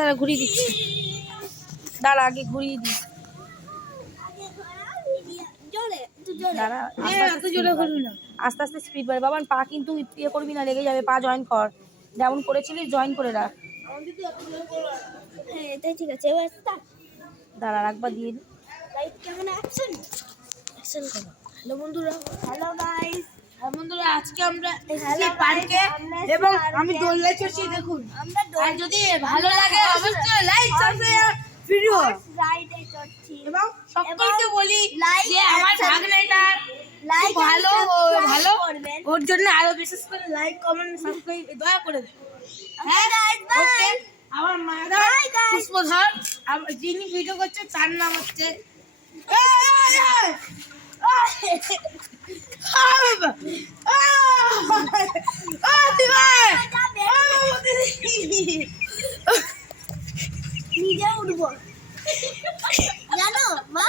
দাঁড়া ঘুরিয়ে দিচ্ছি, দাঁড়া আগে ঘুরিয়ে দিই। দাঁড়া আস্তে আস্তে স্পিড বাড়ে বাবা, পা কিন্তু ইয়ে করবি না, লেগে যাবে। পা জয়েন কর, যেমন করেছিলিস জয়েন করে রাখ। হ্যাঁ এটাই ঠিক আছে। এবার দাঁড়া একবার দিয়ে দিই। হ্যালো বন্ধুরা, হ্যালো গাইস, বন্ধুরা আজকে আমরা এসেছি পার্কে এবং আমি দোলনায় চড়ছি। দেখুন, আর যদি ভালো লাগে অবশ্যই লাইক সাবস্ক্রাইব ভিডিও রাইডে চড়ছি এবং সকলকে বলি যে আমার ভাগ্নেটা লাইক ভালো ভালো করবেন। ওর জন্য আরো বিশেষ করে লাইক কমেন্ট সাবস্ক্রাইব দয়া করে দেবেন। হ্যাঁ গাইস বাই। আমার মাদার পুষ্পধর, যিনি ভিডিও করছে তার নাম হচ্ছে নিজে উঠবো জানো মা,